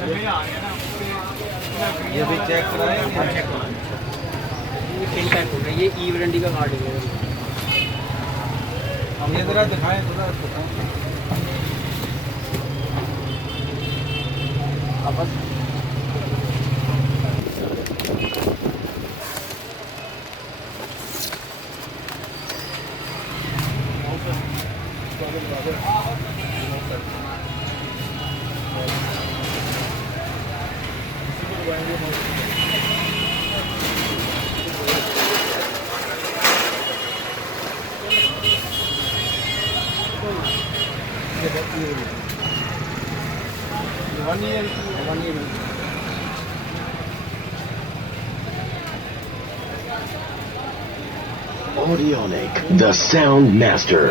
ये भी चेक कराए, चेक करो। ये 10 पैक हो गया, ये ई वारंटी का कार्ड है। ये जरा दिखाएं, थोड़ा दिखाएं। अब बस one year Audionic, the sound master.